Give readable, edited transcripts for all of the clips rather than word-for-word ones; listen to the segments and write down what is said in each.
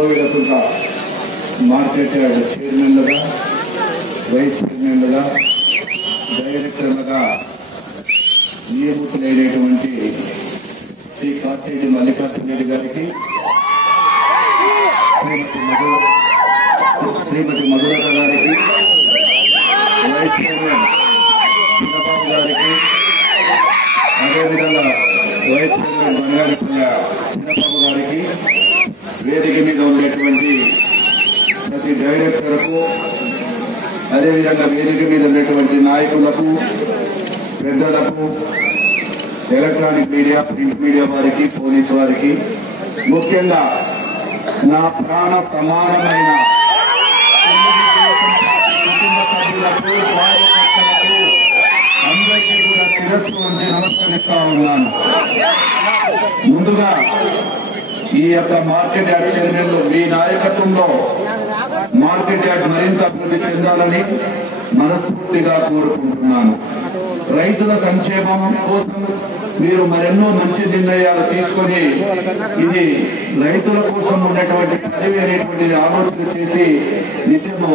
కోవిలకుంట market yard చైర్మన్లుగా, vice చైర్మన్లుగా, డైరెక్టర్లుగా నియమితులైనటువంటి శ్రీ కాటేటి మల్లికార్జున రెడ్డి గారికి, శ్రీమతి మధురత గారికి, వైస్ చైర్మన్ చిన్నబాబు గారికి, అదేవిధంగా వైస్ చైర్మన్ బంగాళపల్లి చిన్నబాబు గారికి, వేదిక మీద ఉండేటువంటి ప్రతి డైరెక్టర్కు, అదేవిధంగా వేదిక మీద ఉన్నటువంటి నాయకులకు, పెద్దలకు, ఎలక్ట్రానిక్ మీడియా, ప్రింట్ మీడియా వారికి, పోలీసు వారికి, ముఖ్యంగా నా ప్రాణ సమానమైన కుటుంబ సభ్యులకు, కార్యకర్తలకు అందరికీ కూడా శిరస్సు వంచి నమస్కరిస్తా ఉన్నాను. ముందుగా ఈ యొక్క మార్కెట్ యార్డ్ చైర్మన్లు మీ నాయకత్వంలో మార్కెట్ యార్డ్ మరింత అభివృద్ధి చెందాలని మనస్ఫూర్తిగా కోరుకుంటున్నాను. రైతుల సంక్షేమం కోసం మీరు మరెన్నో మంచి నిర్ణయాలు తీసుకొని ఇది రైతుల కోసం ఉన్నటువంటి పదవి అనేటువంటిది ఆలోచన చేసి నిత్యము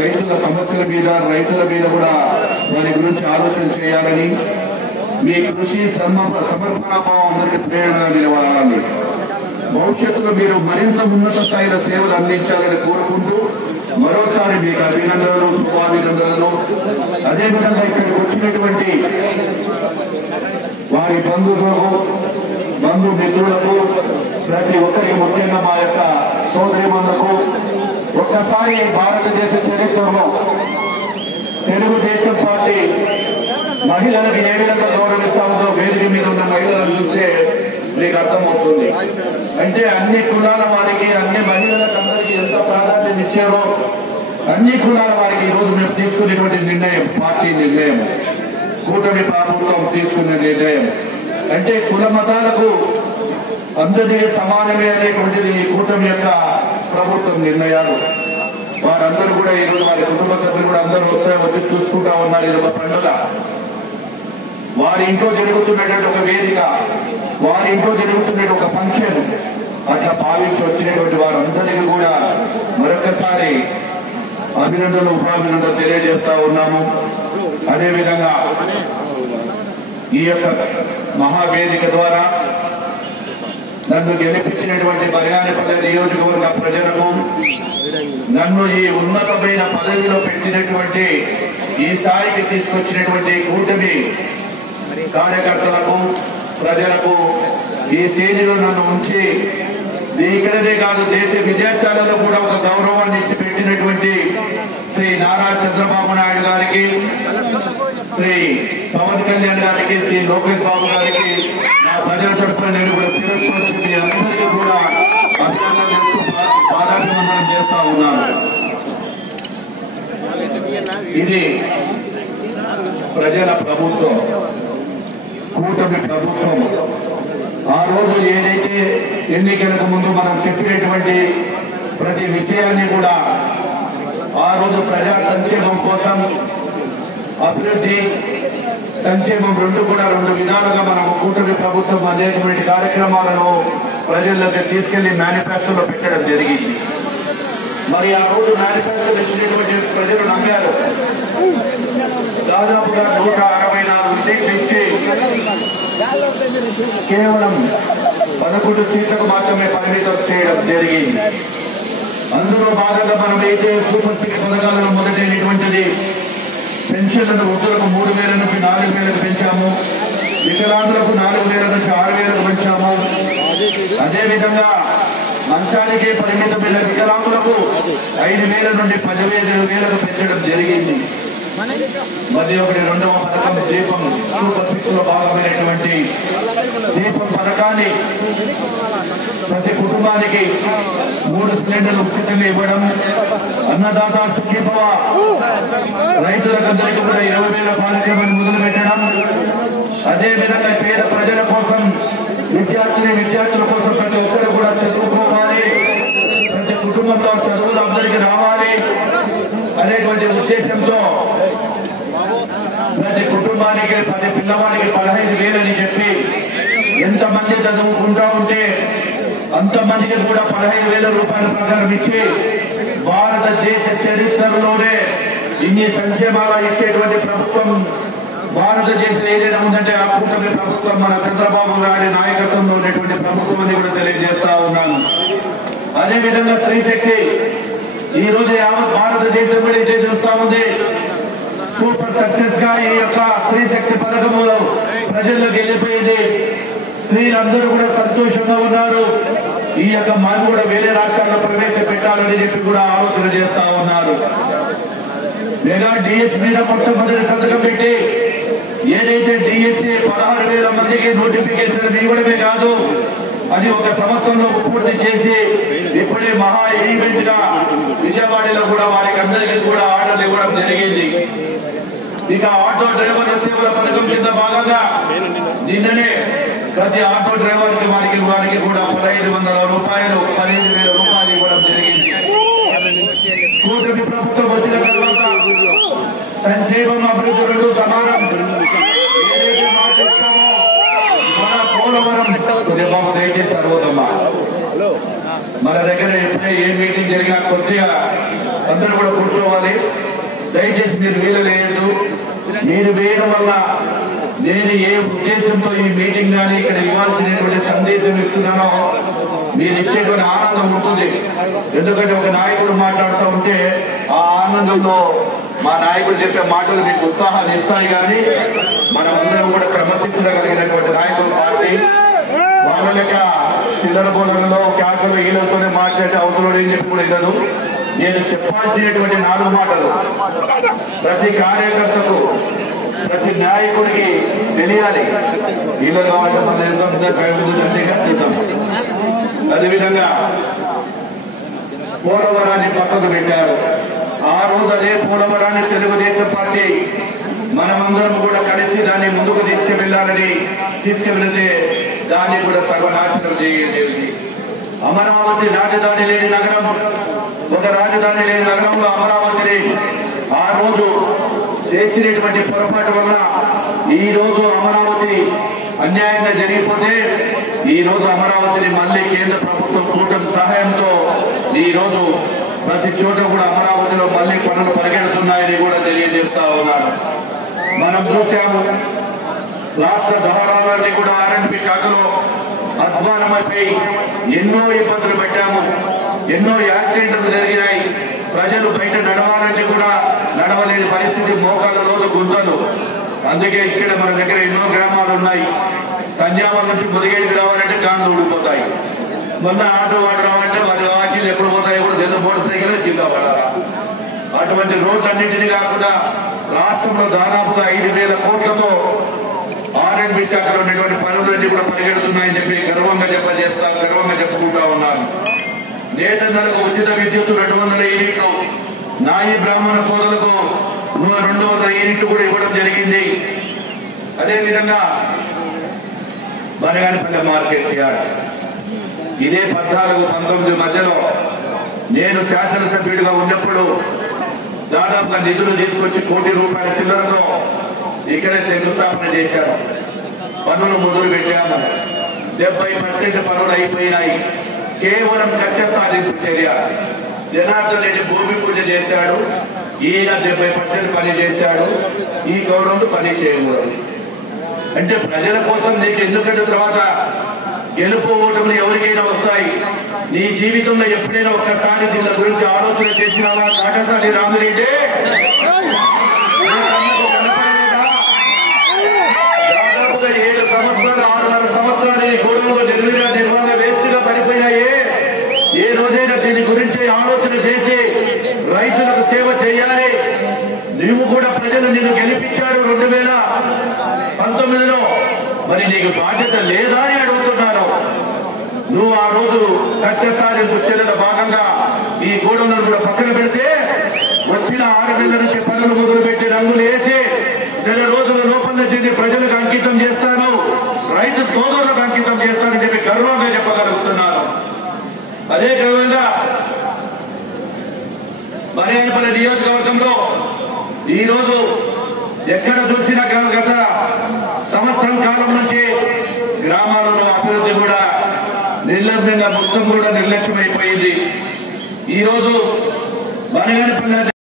రైతుల సమస్యల మీద, రైతుల మీద కూడా దాని గురించి ఆలోచన చేయాలని, మీ కృషి సమర్పణభావం అందరికీ ప్రేరణగా నిలవాలి. భవిష్యత్తులో మీరు మరింత ఉన్నత స్థాయిలో సేవలు అందించాలని కోరుకుంటూ మరోసారి మీకు అభినందనలు, శుభాభినందనలు. అదేవిధంగా ఇక్కడికి వచ్చినటువంటి వారి బంధుమిత్రులకు, ప్రతి ఒక్కరికి, ముఖ్యంగా మా యొక్క సోదరిమణులకు ఒక్కసారి భారతదేశ చరిత్రలో తెలుగుదేశం పార్టీ మహిళలకు ఏ విధంగా గౌరవిస్తా ఉందో వేదిక మీద ఉన్న మహిళలను చూస్తే మీకు అర్థమవుతుంది. అంటే అన్ని కులాల వారికి, అన్ని మహిళలకు అందరికీ ఎంత ప్రాధాన్యం ఇచ్చారో అన్ని కులాల వారికి ఈరోజు మేము తీసుకునేటువంటి నిర్ణయం, పార్టీ నిర్ణయం, కూటమి ప్రభుత్వం తీసుకున్న నిర్ణయం. అంటే కుల మతాలకు అందరికీ సమానమే అనేటువంటిది ఈ కూటమి యొక్క ప్రభుత్వం నిర్ణయాలు. వారందరూ కూడా ఈరోజు వారి కుటుంబ సభ్యులు కూడా అందరూ వచ్చి చూసుకుంటా ఉన్నారు. ఇది ఒక పండుగ. వారి ఇంట్లో జరుగుతున్నటువంటి ఒక వేదిక, వారి ఇంట్లో జరుగుతున్న ఒక ఫంక్షన్, అట్లా భావించి వచ్చినటువంటి వారందరికీ కూడా మరొకసారి అభినందనలు, ఉపాభినందనలు తెలియజేస్తా ఉన్నాము. అదేవిధంగా ఈ యొక్క మహావేదిక ద్వారా నన్ను గెలిపించినటువంటి బనగానపల్లి నియోజకవర్గ ప్రజలకు, నన్ను ఈ ఉన్నతమైన పదవిలో పెట్టినటువంటి, ఈ స్థాయికి తీసుకొచ్చినటువంటి కూటమి కార్యకర్తలకు, ప్రజలకు, ఈ స్టేజిలో నన్ను ఉంచి ఇక్కడనే కాదు దేశ విదేశాలలో కూడా ఒక గౌరవాన్ని ఇచ్చి పెట్టినటువంటి శ్రీ నారా చంద్రబాబు నాయుడు గారికి, శ్రీ పవన్ కళ్యాణ్ గారికి, శ్రీ లోకేష్ బాబు గారికి నా ప్రజల తరఫున నేను కూడా శిరస్సు వచ్చి మీ అందరికీ కూడా అభినందన చేస్తూ పాదాభివందనం చేస్తా ఉన్నాను. ఇది ప్రజల ప్రభుత్వం, కూటమి ప్రభుత్వం. ఆ రోజు ఏదైతే ఎన్నికలకు ముందు మనం చెప్పినటువంటి ప్రతి విషయాన్ని కూడా ఆ రోజు ప్రజా సంక్షేమం కోసం, అభివృద్ధి, సంక్షేమం రెండు విధాలుగా మనం కూటమి ప్రభుత్వం అనేకమైన కార్యక్రమాలను ప్రజల్లోకి తీసుకెళ్లి మేనిఫెస్టోలో పెట్టడం జరిగింది. మరి ఆ రోజు మేనిఫెస్టో ఇచ్చినటువంటి ప్రజలు నమ్మారు. దాదాపుగా 164 సీట్లు ఇచ్చి కేవలం 11 సీట్లకు మాత్రమే పరిమితం చేయడం జరిగింది. అందులో భాగంగా మనం అయితే సూపర్ సిక్స్ పథకాలను మొదలైనటువంటిది పెన్షన్లను వృద్ధులకు 3,000 నుంచి 4,000 పెంచాము, వికలాంగులకు 4,000 నుంచి 6,000 పెంచాము. అదేవిధంగా మంచానికే పరిమితమైన వికలాంగులకు 5,000 నుండి 15,000 పెంచడం జరిగింది. మరి ఒకటి రెండవ పథకం దీపం, సూపర్ సిక్స్ లో భాగమైనటువంటి దీపం పథకాన్ని ప్రతి కుటుంబానికి 3 సిలిండర్లు ఉచితంగా ఇవ్వడం, అన్నదాత సుఖీభవ, రైతులందరికీ కూడా 20,000 కార్యక్రమాన్ని మొదలు పెట్టడం, అదేవిధంగా పేద ప్రజల కోసం, విద్యార్థుల కోసం ప్రతి ఒక్కరు కూడా చదువుకోవాలి, ప్రతి కుటుంబంలో చదువులు అందరికీ రావాలి అనేటువంటి ఉద్దేశంతో ప్రతి కుటుంబానికి, ప్రతి పిల్లవాడికి 15,000 అని చెప్పి ఎంతమంది చదువుకుంటా ఉంటే అంతమందికి కూడా 15,000 రూపాయల ప్రకారం ఇచ్చి భారతదేశ చరిత్రలోనే ఇన్ని సంక్షేమాలు ఇచ్చేటువంటి ప్రభుత్వం భారతదేశం ఏదైనా ఉందంటే ఆ కూటమి ప్రభుత్వం మన చంద్రబాబు గారి నాయకత్వంలో ఉన్నటువంటి ప్రభుత్వం అని కూడా తెలియజేస్తా ఉన్నాను. అదేవిధంగా స్త్రీ శక్తి ఈ రోజు యావత్ భారతదేశం కూడా ఇదే చూస్తా ఉంది. సూపర్ సక్సెస్ గా ఈ యొక్క స్త్రీ శక్తి పథకంలో ప్రజల్లోకి వెళ్ళిపోయింది. స్త్రీలందరూ కూడా సంతోషంగా ఉన్నారు. ఈ యొక్క మనం కూడా వేరే రాష్ట్రాల్లో ప్రవేశపెట్టాలని చెప్పి కూడా ఆలోచన చేస్తా ఉన్నారు. లేదా డిఎస్సీ మీద మొట్టమొదటి సంతకం పెట్టి ఏదైతే డిఎస్సీ 16,000 మందికి నోటిఫికేషన్ ఇవ్వడమే కాదు, అది ఒక సంవత్సరంలో పూర్తి చేసి ఇప్పుడే మహా ఈవెంట్ గా విజయవాడలో కూడా వారికి అందరికీ కూడా ఆర్డర్లు ఇవ్వడం జరిగింది. ఇక ఆటో డ్రైవర్ల సేవల పథకం కింద భాగంగా నిన్ననే ప్రతి ఆటో డ్రైవర్ కి వారికి కూడా 1,500 రూపాయలు 15,000 రూపాయలు ఇవ్వడం జరిగింది. కూటమి ప్రభుత్వం వచ్చిన తర్వాత సంక్షేమం అభివృద్ధి రెండు సమానం. ఏదైతే మాట ఇస్తామో మన పోలవరం బాబు దయచేసి అడుగుతామా, మన దగ్గర ఎప్పుడే ఏ మీటింగ్ జరిగినా కొద్దిగా అందరూ కూడా కూర్చోవాలి. దయచేసి మీరు వీలు లేదు. మీరు వేయడం వల్ల నేను ఏ ఉద్దేశంతో ఈ మీటింగ్ కానీ ఇక్కడ ఇవ్వాల్సినటువంటి సందేశం ఇస్తున్నానో మీరు ఇచ్చేటువంటి ఆనందం ఉంటుంది. ఎందుకంటే ఒక నాయకుడు మాట్లాడుతూ ఉంటే ఆ ఆనందంలో మా నాయకుడు చెప్పే మాటలు మీకు ఉత్సాహాన్ని ఇస్తాయి. కానీ మనం అందరం కూడా క్రమశిక్షణ కలిగినటువంటి నాయకులు పార్టీ వాళ్ళ లెక్క చిల్లర బోధనలో క్యాకలు ఈలతోనే మాట్లాడే అవసరం ఏం చెప్పి కూడా ఇవ్వదు. నేను చెప్పాల్సినటువంటి 4 మాటలు ప్రతి కార్యకర్తకు ప్రతి నాయకుడికి తెలియాలి. వీళ్ళు కావాలంటే మన చేద్దాం. అదేవిధంగా పోలవరాన్ని పక్కకు పెట్టారు. ఆ రోజు అదే పోలవరాన్ని తెలుగుదేశం పార్టీ మనమందరం కూడా కలిసి దాన్ని ముందుకు తీసుకెళ్తే దాన్ని కూడా సర్వనాశనం చేయలేదు. అమరావతి రాజధాని లేని నగరం, ఒక రాజధాని లేని నగరంలో అమరావతిని ఆ రోజు చేసినటువంటి పొరపాటు వల్ల ఈ రోజు అమరావతి అన్యాయంగా జరిగిపోతే ఈ రోజు అమరావతిని మళ్ళీ కేంద్ర ప్రభుత్వం కూటమి సహాయంతో ఈ రోజు ప్రతి చోట కూడా అమరావతిలో మళ్ళీ పనులు పరిగెడుతున్నాయని కూడా తెలియజేస్తా ఉన్నారు. మనం చూసాము రాష్ట్ర వ్యవహారాలన్నీ కూడా ఆర్ఎండ్బి శాఖలో అధ్వానమైపోయి ఎన్నో ఇబ్బందులు పెట్టాము. ఎన్నో యాక్సిడెంట్లు జరిగినాయి. ప్రజలు బయట నడవాలంటే కూడా నడవలేని పరిస్థితి, మోకాళ్ళ రోజు గుంతలు. అందుకే ఇక్కడ మన దగ్గర ఎన్నో గ్రామాలు ఉన్నాయి. సంజామం నుంచి ముదిగేడికి రావాలంటే కాళ్ళు ఊడిపోతాయి. మొన్న ఆటో వాడు రావాలంటే వారి వాచీలు ఎప్పుడు పోతాయి కూడా దేశ మోటార్ సైకిల్ కింద పడాలా. అటువంటి రోడ్లన్నింటినీ కాకుండా రాష్ట్రంలో దాదాపుగా 5,000 కోట్లతో ఆర్ఎండ్బి శాఖలో ఉన్నటువంటి పనులన్నీ కూడా పరిగెడుతున్నాయని చెప్పి గర్వంగా చెప్పుకుంటా ఉన్నాను. నేతన్నలకు ఉచిత విద్యుత్ 200 యూనిట్లు, నాయి బ్రాహ్మణ సోదరులకు 200 యూనిట్లు కూడా ఇవ్వడం జరిగింది. అదేవిధంగా బనగానపల్లి మార్కెట్ యార్డ్ ఇదే 14-19 మధ్యలో నేను శాసనసభ్యుడిగా ఉన్నప్పుడు దాదాపుగా నిధులు తీసుకొచ్చి 1 కోటి రూపాయల చిల్లరతో ఇక్కడే శంకుస్థాపన చేశారు. పనులు మొదలు పెట్టాము. 70% పనులు అయిపోయినాయి. కేవలం కక్ష సాధింపు చర్య. జనార్దన్ రెడ్డి భూమి పూజ చేశాడు. ఈయన 70% పని చేశాడు. ఈ గవర్నమెంట్ పని చేయకూడదు అంటే ప్రజల కోసం నీకు ఎందుకంటే తర్వాత గెలుపు ఓటములు ఎవరికైనా వస్తాయి. నీ జీవితంలో ఎప్పుడైనా ఒక్కసారి దీని గురించి ఆలోచన చేసినావా? కాకసాని రామిరెడ్డి దాదాపుగా 7 సంవత్సరాలు 6 సంవత్సరాలు ఈ గోడలో నిర్మాణ వేస్ట్ గా పడిపోయాయి. ఏ రోజైనా దీని గురించి ఆలోచన చేసి రైతులకు సేవ చేయాలి. నువ్వు కూడా ప్రజలు నిన్ను గెలిపించారు 2019లో. మరి నీకు బాధ్యత లేదా అని అడుగుతున్నారు. నువ్వు ఆ రోజు సత్యసాధింపు చర్యల భాగంగా ఈ గోడలను కూడా పక్కన పెడితే వచ్చిన 6 నెలల నుంచి పనులు మొదలుపెట్టి రంగులు వేసి 1 రోజుల లోపల చెంది ప్రజలకు అంకితం చేస్తాను, రైతు సోదరులకు అంకితం చేస్తానని చెప్పి గర్వంగా చెప్పగలుగుతున్నాను. అదే గర్వంగా బనగానపల్లి నియోజకవర్గంలో ఈ రోజు ఎక్కడ చూసినా గత సంవత్సరం కాలం నుంచి గ్రామాలలో అభివృద్ధి కూడా మొత్తం కూడా నిర్లక్ష్యం అయిపోయింది. ఈరోజు బనగానపల్లి